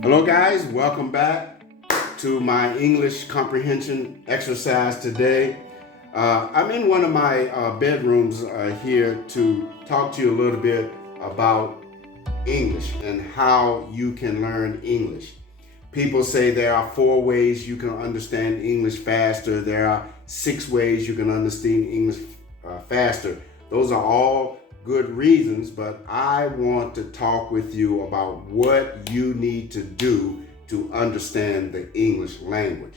Hello guys, welcome back to my English comprehension exercise today. I'm in one of my bedrooms here to talk to you a little bit about English and how you can learn English. People say there are 4 ways you can understand English faster. There are 6 ways you can understand English faster. Those are all good reasons, but I want to talk with you about what you need to do to understand the English language.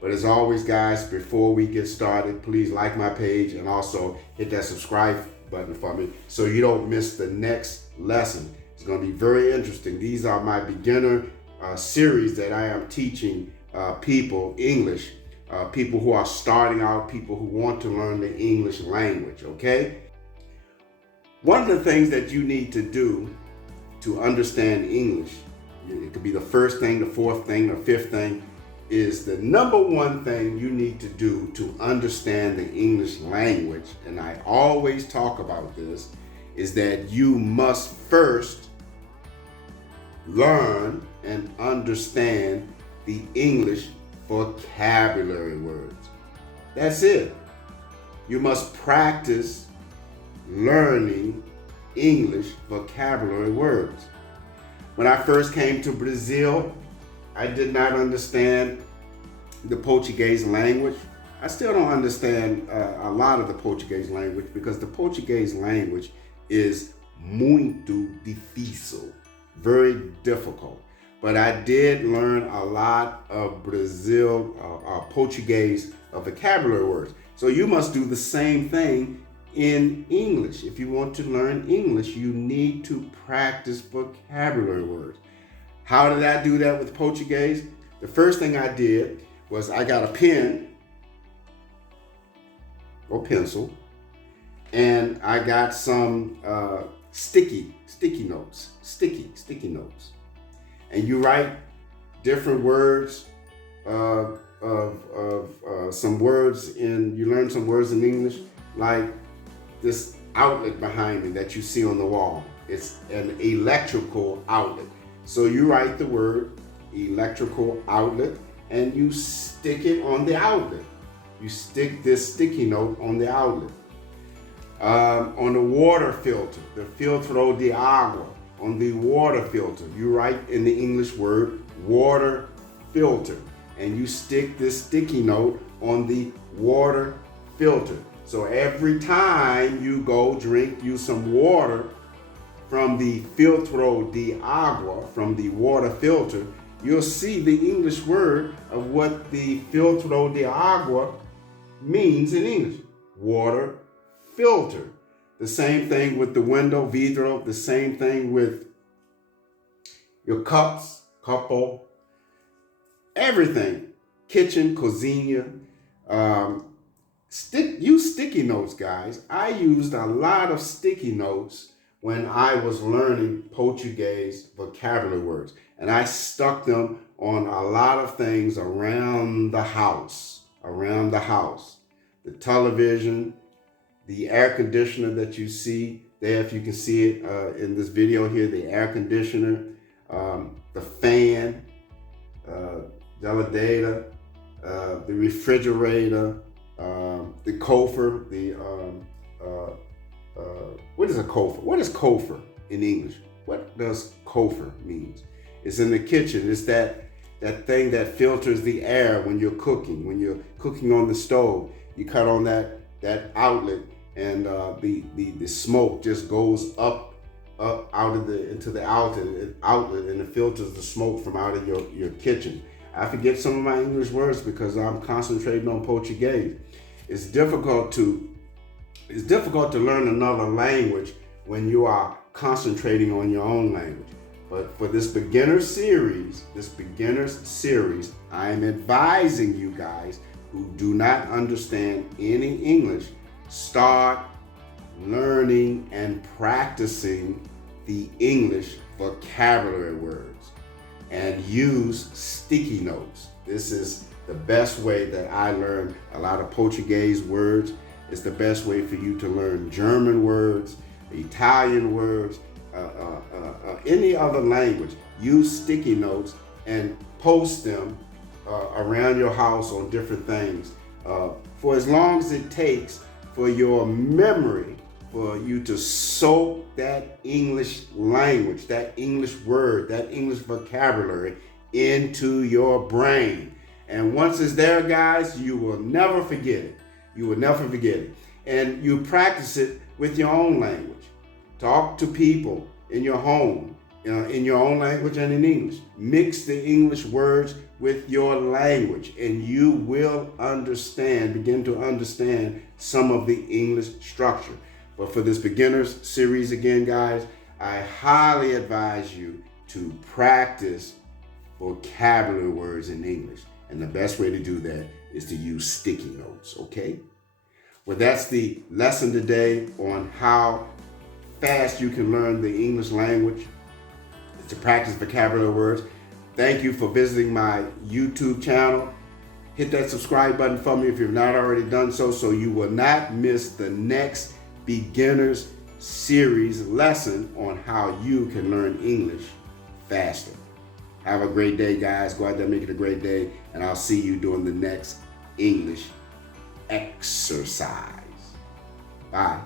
But as always, guys, before we get started, please like my page and also hit that subscribe button for me so you don't miss the next lesson. It's going to be very interesting. These are my beginner series that I am teaching people English, people who are starting out, people who want to learn the English language, okay? One of the things that you need to do to understand English, it could be the first thing, the fourth thing, the fifth thing, is the number one thing you need to do to understand the English language, and I always talk about this, is that you must first learn and understand the English vocabulary words. That's it. You must practice learning English vocabulary words. When I first came to Brazil, I did not understand the Portuguese language. I still don't understand a lot of the Portuguese language because the Portuguese language is muito difícil, very difficult. But I did learn a lot of Portuguese vocabulary words. So you must do the same thing in English. If you want to learn English, you need to practice vocabulary words. How did I do that with Portuguese? The first thing I did was I got a pen or pencil, and I got some sticky notes. And you write different words of some words you learn some words in English, like this outlet behind me that you see on the wall. It's an electrical outlet. So you write the word electrical outlet and you stick it on the outlet. You stick this sticky note on the outlet. On the water filter, the filtro de agua, on the water filter, you write in the English word water filter and you stick this sticky note on the water filter. So every time you go drink you some water from the filtro de agua, from the water filter, you'll see the English word of what the filtro de agua means in English, water filter. The same thing with the window, vidro, the same thing with your cups, copo, everything, kitchen, cozinha. Use sticky notes, guys. I used a lot of sticky notes when I was learning Portuguese vocabulary words, and I stuck them on a lot of things around the house. The television, the air conditioner that you see there, if you can see it in this video here, the air conditioner, the fan, geladeira, the refrigerator, the coffer, what is a coffer? What is coffer in English? What does coffer means? It's in the kitchen. It's that thing that filters the air when you're cooking. When you're cooking on the stove, you cut on that outlet, and the smoke just goes up out of into the outlet, and it filters the smoke from out of your kitchen. I forget some of my English words because I'm concentrating on Portuguese. It's difficult to learn another language when you are concentrating on your own language. But for this beginner series, I am advising you guys who do not understand any English, start learning and practicing the English vocabulary words and use sticky notes. This is the best way that I learned a lot of Portuguese words. It's the best way for you to learn German words, Italian words, any other language. Use sticky notes and post them around your house on different things for as long as it takes for your memory, for you to soak that English language, that English word, that English vocabulary into your brain. And once it's there, guys, you will never forget it. You will never forget it. And you practice it with your own language. Talk to people in your home, in your own language and in English. Mix the English words with your language, and you will begin to understand some of the English structure. But for this beginners series again, guys, I highly advise you to practice vocabulary words in English. And the best way to do that is to use sticky notes, okay? Well, that's the lesson today on how fast you can learn the English language. It's to practice vocabulary words. Thank you for visiting my YouTube channel. Hit that subscribe button for me if you've not already done so you will not miss the next beginners series lesson on how you can learn English faster. Have a great day, guys. Go out there and make it a great day, and I'll see you during the next English exercise. Bye.